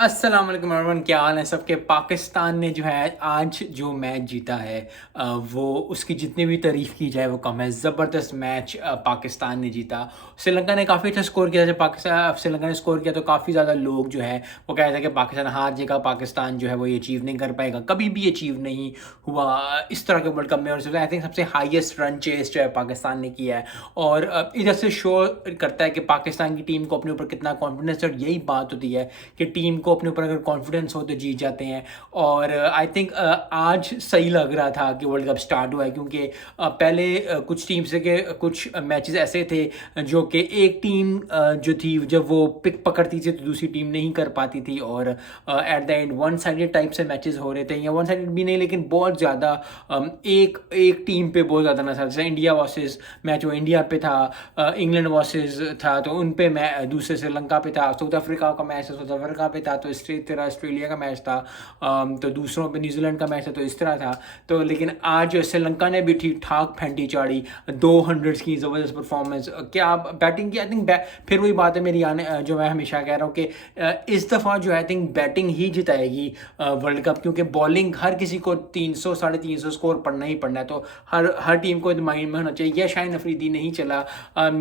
अस्सलाम वालेकुम एवरीवन, क्या हाल है सबके। पाकिस्तान ने जो है आज जो मैच जीता है वो उसकी जितनी भी तारीफ़ की जाए वो कम है। ज़बरदस्त मैच पाकिस्तान ने जीता। श्रीलंका ने काफ़ी अच्छा स्कोर किया। जब पाकिस्तान श्रीलंका ने स्कोर किया तो काफ़ी ज़्यादा लोग जो है वो कह रहे थे कि पाकिस्तान हार जाएगा, पाकिस्तान जो है वो ये अचीव नहीं कर पाएगा, कभी भी अचीव नहीं हुआ इस तरह के वर्ल्ड कप में। और आई थिंक सबसे हाईएस्ट रन चेस जो है पाकिस्तान ने किया है और इधर से शो करता है कि पाकिस्तान की टीम को अपने ऊपर कितना कॉन्फिडेंस है। और यही बात होती है कि टीम को अपने ऊपर अगर कॉन्फिडेंस हो तो जीत जाते हैं। और आई थिंक आज सही लग रहा था कि वर्ल्ड कप स्टार्ट हुआ है, क्योंकि पहले कुछ टीम से के कुछ मैचेस ऐसे थे जो कि एक टीम जो थी जब वो पिक पकड़ती थी तो दूसरी टीम नहीं कर पाती थी। और at the end one sided type से मैचेस हो रहे थे, या वन साइडेड भी नहीं लेकिन बहुत ज़्यादा एक एक टीम पे बहुत ज़्यादा नजर। जैसे इंडिया वर्सेस मैच वो इंडिया पे था, इंग्लैंड वर्सेस था तो उन पे दूसरे श्रीलंका पे था, साउथ अफ्रीका का मैच साउथ अफ्रीका पे था, तो इस तरह ऑस्ट्रेलिया का मैच था, तो दूसरों पे न्यूजीलैंड का मैच था तो इस तरह था। तो लेकिन आज श्रीलंका ने भी ठीक ठाक फेंटी चाड़ी, 200 की ज़बरदस्त परफॉर्मेंस। क्या बैटिंग की आई थिंक फिर वही बात है मेरी आने जो मैं हमेशा कह रहा हूँ कि इस दफ़ा जो आई थिंक बैटिंग ही जिताएगी वर्ल्ड कप, क्योंकि बॉलिंग हर किसी को 300 350 स्कोर पढ़ना ही पढ़ना है। तो हर टीम को माइंड में होना चाहिए। यह शाहिन अफरीदी नहीं चला,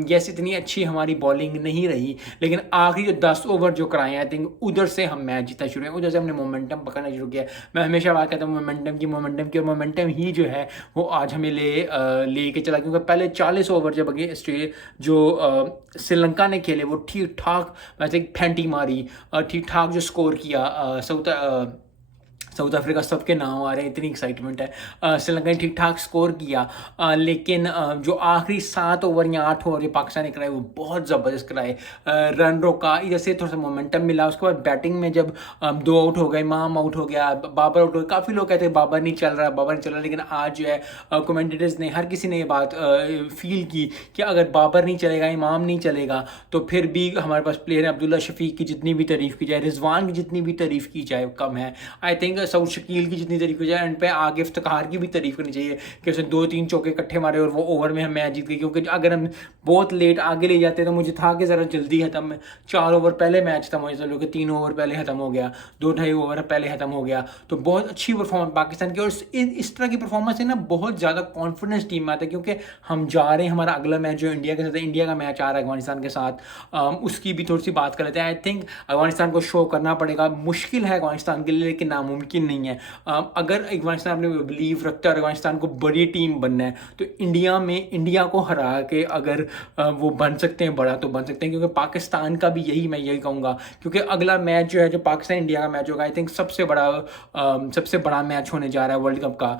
यस इतनी अच्छी हमारी बॉलिंग नहीं रही, लेकिन आखिरी जो 10 ओवर जो कराए आई थिंक उधर से हम मैच जीतना शुरू है, उधर से हमने मोमेंटम पकड़ना शुरू किया। मैं हमेशा बात करता हूँ मोमेंटम की, और मोमेंटम ही जो है वो आज हमें लेके चला, क्योंकि पहले 40 ओवर जब ऑस्ट्रेलिया जो श्रीलंका ने खेले वो ठीक ठाक वैसे फेंटी मारी, ठीक ठाक जो स्कोर किया। साउथ अफ्रीका सबके नाम आ रहे हैं, इतनी एक्साइटमेंट है। श्रीलंका ने ठीक ठाक स्कोर किया, लेकिन जो आखिरी 7 ओवर या 8 ओवर जो पाकिस्तान ने कराए वो बहुत ज़बरदस्त कराए। रन रोका, इधर से थोड़ा सा मोमेंटम मिला। उसके बाद बैटिंग में जब 2 आउट हो गए, इमाम आउट हो गया, बाबर आउट हो गया, काफ़ी लोग कहते हैं बाबर नहीं चल रहा, लेकिन आज जो है कमेंटेटर्स ने हर किसी ने ये बात फील की कि अगर बाबर नहीं चलेगा, इमाम नहीं चलेगा तो फिर भी हमारे पास प्लेयर है। अब्दुल्ला शफीक की जितनी भी तारीफ़ की जाए, रिजवान की जितनी भी तारीफ़ की जाए कम है। आई थिंक सऊद शकील की जितनी तारीफ की जाए, एंड पे आगे इफ्तिखार की भी तारीफ करनी चाहिए कि उसने 2-3 चौके इकट्ठे मारे और वो ओवर में हम मैच जीत गए। क्योंकि अगर हम बहुत लेट आगे ले जाते तो मुझे था कि ज़रा जल्दी खत्म, 4 ओवर पहले मैच खत्म हो जाता, कि 3 ओवर पहले खत्म हो गया, 2-2.5 ओवर पहले खत्म हो गया। तो बहुत अच्छी परफॉर्मेंस पाकिस्तान की, और इस तरह की परफॉर्मेंस से ना बहुत ज़्यादा कॉन्फिडेंस टीम में आता है, क्योंकि हम जा रहे हैं, हमारा अगला मैच जो इंडिया के साथ है, इंडिया का मैच आ रहा है अफगानिस्तान के साथ, उसकी भी थोड़ी सी बात कर लेते हैं। आई थिंक अफगानिस्तान को शो करना पड़ेगा, मुश्किल है अफगानिस्तान के लिए लेकिन नामुमकिन नहीं है। अगर अफगानिस्तान अपने बिलीव रखता है और अफगानिस्तान को बड़ी टीम बनना है तो इंडिया को हरा के अगर वो बन सकते हैं बड़ा, तो बन सकते हैं। क्योंकि पाकिस्तान का भी मैं यही कहूँगा, क्योंकि अगला मैच जो है जो पाकिस्तान इंडिया का मैच होगा, आई थिंक सबसे बड़ा मैच होने जा रहा है वर्ल्ड कप का।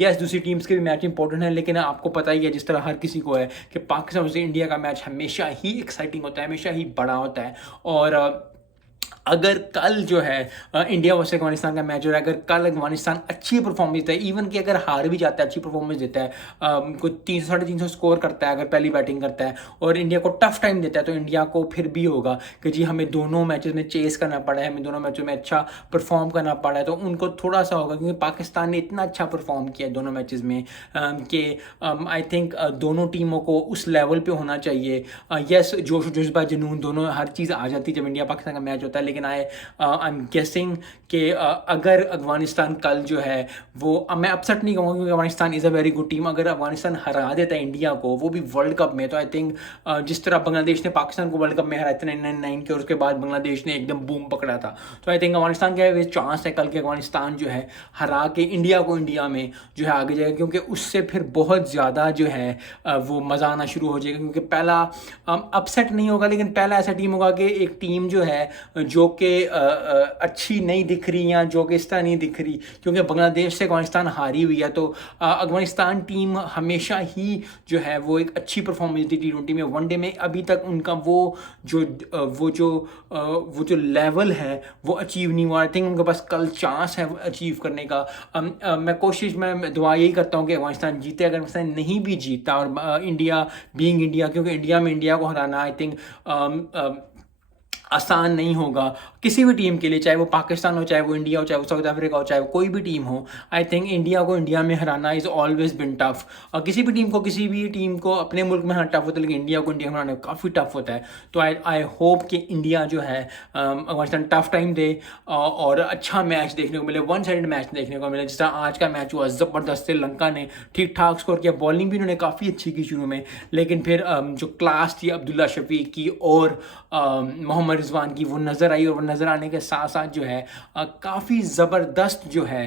यस दूसरी टीम्स के भी मैच इंपॉर्टेंट है, लेकिन आपको पता ही है जिस तरह हर किसी को है कि पाकिस्तान से इंडिया का मैच हमेशा ही एक्साइटिंग होता है, हमेशा ही बड़ा होता है। और अगर कल जो है इंडिया वर्सेस अफगानिस्तान का मैच हो रहा है, अगर कल अफगानिस्तान अच्छी परफॉर्मेंस देता है, इवन कि अगर हार भी जाता है अच्छी परफॉर्मेंस देता है, कुछ 300 स्कोर करता है, अगर पहली बैटिंग करता है और इंडिया को टफ टाइम देता है, तो इंडिया को फिर भी होगा कि जी हमें दोनों मैचेस में चेस करना पड़ा है, हमें दोनों मैचों में अच्छा परफॉर्म करना पड़ा है। तो उनको थोड़ा सा होगा, क्योंकि पाकिस्तान ने इतना अच्छा परफॉर्म किया है दोनों मैचेस में कि आई थिंक दोनों टीमों को उस लेवल पे होना चाहिए। यस जोश जज्बा जुनून दोनों हर चीज़ आ जाती है जब इंडिया पाकिस्तान का मैच होता है, लेकिन आई एम गेसिंग कि अगर अफगानिस्तान कल जो है वो, मैं अपसेट नहीं कहूँगा क्योंकि Afghanistan is a very good team, अगर अफगानिस्तान हरा देता है इंडिया को, वो भी वर्ल्ड कप में, तो आई थिंक जिस तरह बांग्लादेश ने पाकिस्तान को वर्ल्ड कप में हराया था 1999 के, और उसके बाद बांग्लादेश ने एकदम बूम पकड़ा था, तो आई थिंक अफगानिस्तान का चांस है कल के अफगानिस्तान जो है हरा के इंडिया को इंडिया में जो है आगे जाएगा, क्योंकि उससे फिर बहुत ज़्यादा जो है वो मज़ा आना शुरू हो जाएगा। क्योंकि पहला अपसेट नहीं होगा, लेकिन पहला ऐसा टीम होगा कि एक टीम जो है जो कि अच्छी नहीं दिख रही या जो कि इस तरह नहीं दिख रही, क्योंकि बांग्लादेश से अफगानिस्तान हारी हुई है। तो अफगानिस्तान टीम हमेशा ही जो है वो एक अच्छी परफॉर्मेंस दी T20 में, वनडे में अभी तक उनका वो जो लेवल है वो अचीव नहीं हुआ। आई थिंक उनके पास कल चांस है अचीव करने का। मैं दुआ यही करता हूँ कि अफगानिस्तान जीते। अगर अफगानिस्तान नहीं भी जीता और इंडिया बीइंग इंडिया, क्योंकि इंडिया में इंडिया को हराना आई थिंक आसान नहीं होगा, किसी भी टीम के लिए, चाहे वो पाकिस्तान हो, चाहे वो इंडिया हो, चाहे वो साउथ अफ्रीका हो, चाहे वो कोई भी टीम हो, आई थिंक इंडिया को इंडिया में हराना इज़ ऑलवेज बिन टफ। किसी भी टीम को अपने मुल्क में हराना टफ होता है, लेकिन इंडिया को इंडिया में हराना काफ़ी टफ होता है। तो आई होप कि इंडिया जो है अफगानिस्तान टफ टाइम दे और अच्छा मैच देखने को मिले, वन साइडेड मैच देखने को मिले। जिस तरह आज का मैच हुआ, ज़बरदस्त, श्रीलंका ने ठीक ठाक स्कोर किया, बॉलिंग भी उन्होंने काफ़ी अच्छी की शुरू में, लेकिन फिर जो क्लास थी अब्दुल्ला शफीक की और मोहम्मद रिजवान की वो नज़र आई, और वो नज़र आने के साथ साथ जो है काफ़ी ज़बरदस्त जो है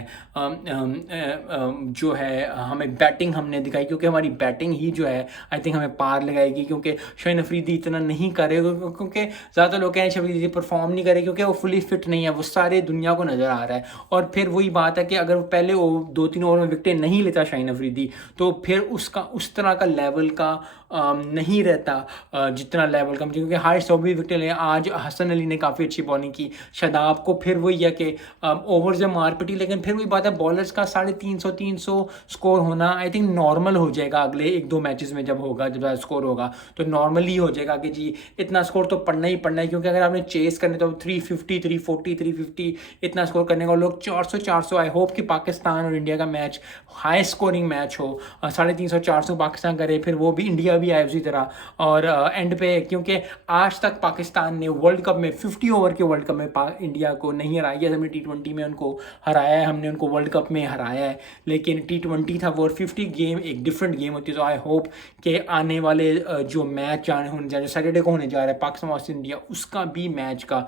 हमें बैटिंग हमने दिखाई, क्योंकि हमारी बैटिंग ही जो है आई थिंक हमें पार लगाएगी। क्योंकि शाहीन अफरीदी इतना नहीं करे, क्योंकि ज़्यादा लोग कह रहे हैं शाहीन अफरीदी परफॉर्म नहीं करे क्योंकि वो फुली फिट नहीं है, वो सारे दुनिया को नज़र आ रहा है। और फिर वही बात है कि अगर वो पहले 2-3 ओवर में विकेटें नहीं लेता शाहीन अफरीदी, तो फिर उसका उस तरह का लेवल का नहीं रहता जितना लेवल कम, क्योंकि हाईएस्ट 100 भी विकेट लिए। आज हसन अली ने काफ़ी अच्छी बॉलिंग की, शादाब को फिर वही है कि ओवर से मार पिटी, लेकिन फिर वही बात है बॉलर्स का 350 स्कोर होना आई थिंक नॉर्मल हो जाएगा अगले 1-2 मैचेस में। जब होगा, जब स्कोर होगा तो नॉर्मली हो जाएगा कि जी इतना स्कोर तो पढ़ना ही पढ़ना है, क्योंकि अगर आपने चेस करने तो 350 340 350 इतना स्कोर करने का, लोग 400 आई होप कि पाकिस्तान और इंडिया का मैच हाई स्कोरिंग मैच हो, 350 400 पाकिस्तान करे, फिर वो भी इंडिया भी आए उसी तरह। और एंड पे, क्योंकि आज तक पाकिस्तान ने वर्ल्ड कप में 50 ओवर के वर्ल्ड कप में इंडिया को नहीं हराया है। हमने T20 में उनको हराया है, हमने उनको वर्ल्ड कप में हराया है, लेकिन T20 था वो, 50 गेम एक डिफरेंट गेम होती है। तो आई होप कि आने वाले जो मैच होने जा रहे, जो सैटरडे को होने जा रहा है पाकिस्तान वर्सेस इंडिया, उसका भी मैच का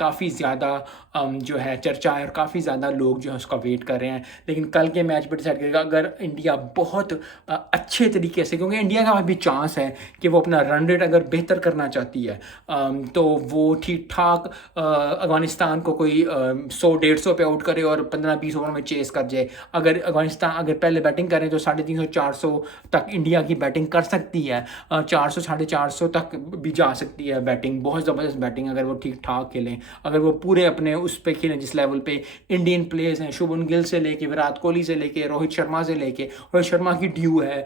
काफ़ी ज़्यादा जो है चर्चा है और काफ़ी ज़्यादा लोग जो है उसका वेट कर रहे हैं। लेकिन कल के मैच पर डिसाइड करेगा अगर इंडिया बहुत अच्छे तरीके से, क्योंकि इंडिया का भी चांस है कि वो अपना रन रेट अगर बेहतर करना चाहती है तो वो ठीक ठाक अफगानिस्तान को कोई 100-150 पे आउट करे और 15-20 ओवर में चेस कर जाए। अगर अफगानिस्तान अगर पहले बैटिंग करें तो 350-400 तक इंडिया की बैटिंग कर सकती है, 400-450 तक भी जा सकती है बैटिंग, बहुत ज़बरदस्त बैटिंग अगर वो ठीक ठाक खेलें, अगर वो पूरे अपने उस पर खेलें जिस लेवल पे इंडियन प्लेयर्स हैं, शुभमन गिल से लेके विराट कोहली से लेके रोहित शर्मा से लेके, रोहित शर्मा की ड्यू है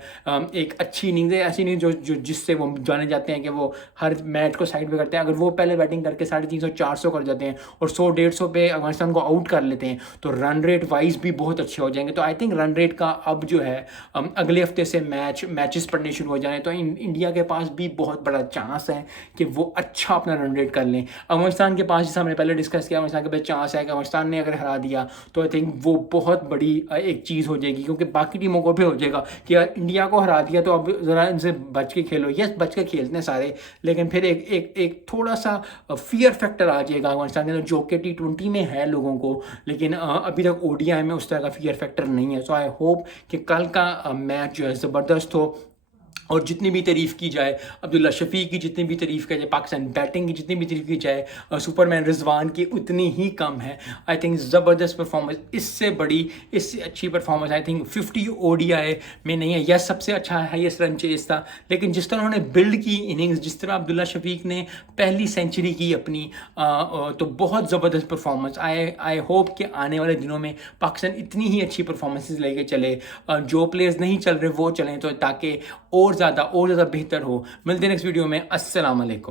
एक अच्छी इनिंग्स है, ऐसी इनिंग्स जो जिससे वो जाने जाते हैं कि वो हर मैच को साइड पे करते हैं। अगर वो पहले बैटिंग करके 350-400 कर जाते हैं और 100-150 पे अफगानिस्तान को आउट कर लेते हैं तो रन रेट वाइज भी बहुत अच्छे हो जाएंगे। तो आई थिंक रन रेट का अब जो है अगले हफ्ते से मैचेस पड़ने शुरू हो जाए, तो इंडिया के पास भी बहुत बड़ा चांस है कि वो अच्छा अपना रन रेट कर लें। अफगानिस्तान के पास, जैसे हमने पहले डिस्कस किया, अफगानिस्तान के पास चांस है कि अफगानिस्तान ने अगर हरा दिया तो आई थिंक वो बहुत बड़ी एक चीज़ हो जाएगी, क्योंकि बाकी टीमों को भी हो जाएगा कि यार इंडिया को हरा दिया तो अब ज़रा इनसे बच के खेलो। यस, बच के खेलते हैं सारे, लेकिन फिर एक थोड़ा सा फियर फैक्टर आ जाएगा अफगानिस्तान के अंदर, जो कि T20 में है लोगों को, लेकिन अभी तक ODI में उस तरह का फियर फैक्टर नहीं है। सो आई होप कि कल का मैच जो है ज़बरदस्त हो, और जितनी भी तारीफ़ की जाए अब्दुल्ला शफीक की, जितनी भी तारीफ़ की जाए पाकिस्तान बैटिंग की, जितनी भी तारीफ़ की जाए सुपरमैन रिजवान की, उतनी ही कम है। आई थिंक ज़बरदस्त परफॉर्मेंस, इससे बड़ी, इससे अच्छी परफॉर्मेंस आई थिंक 50 ODI में नहीं है। यस, सबसे अच्छा हाईएस्ट रन चेस था, लेकिन जिस तरह उन्होंने बिल्ड की इनिंग्स, जिस तरह अब्दुल्ला शफीक ने पहली सेंचुरी की अपनी, तो बहुत ज़बरदस्त परफॉर्मेंस। आई होप कि आने वाले दिनों में पाकिस्तान इतनी ही अच्छी परफॉर्मेंसेस लेके चले, जो प्लेयर्स नहीं चल रहे वो चलें, तो ताकि और ज़्यादा बेहतर हो। मिलते हैं नेक्स्ट वीडियो में। अस्सलाम वालेकुम।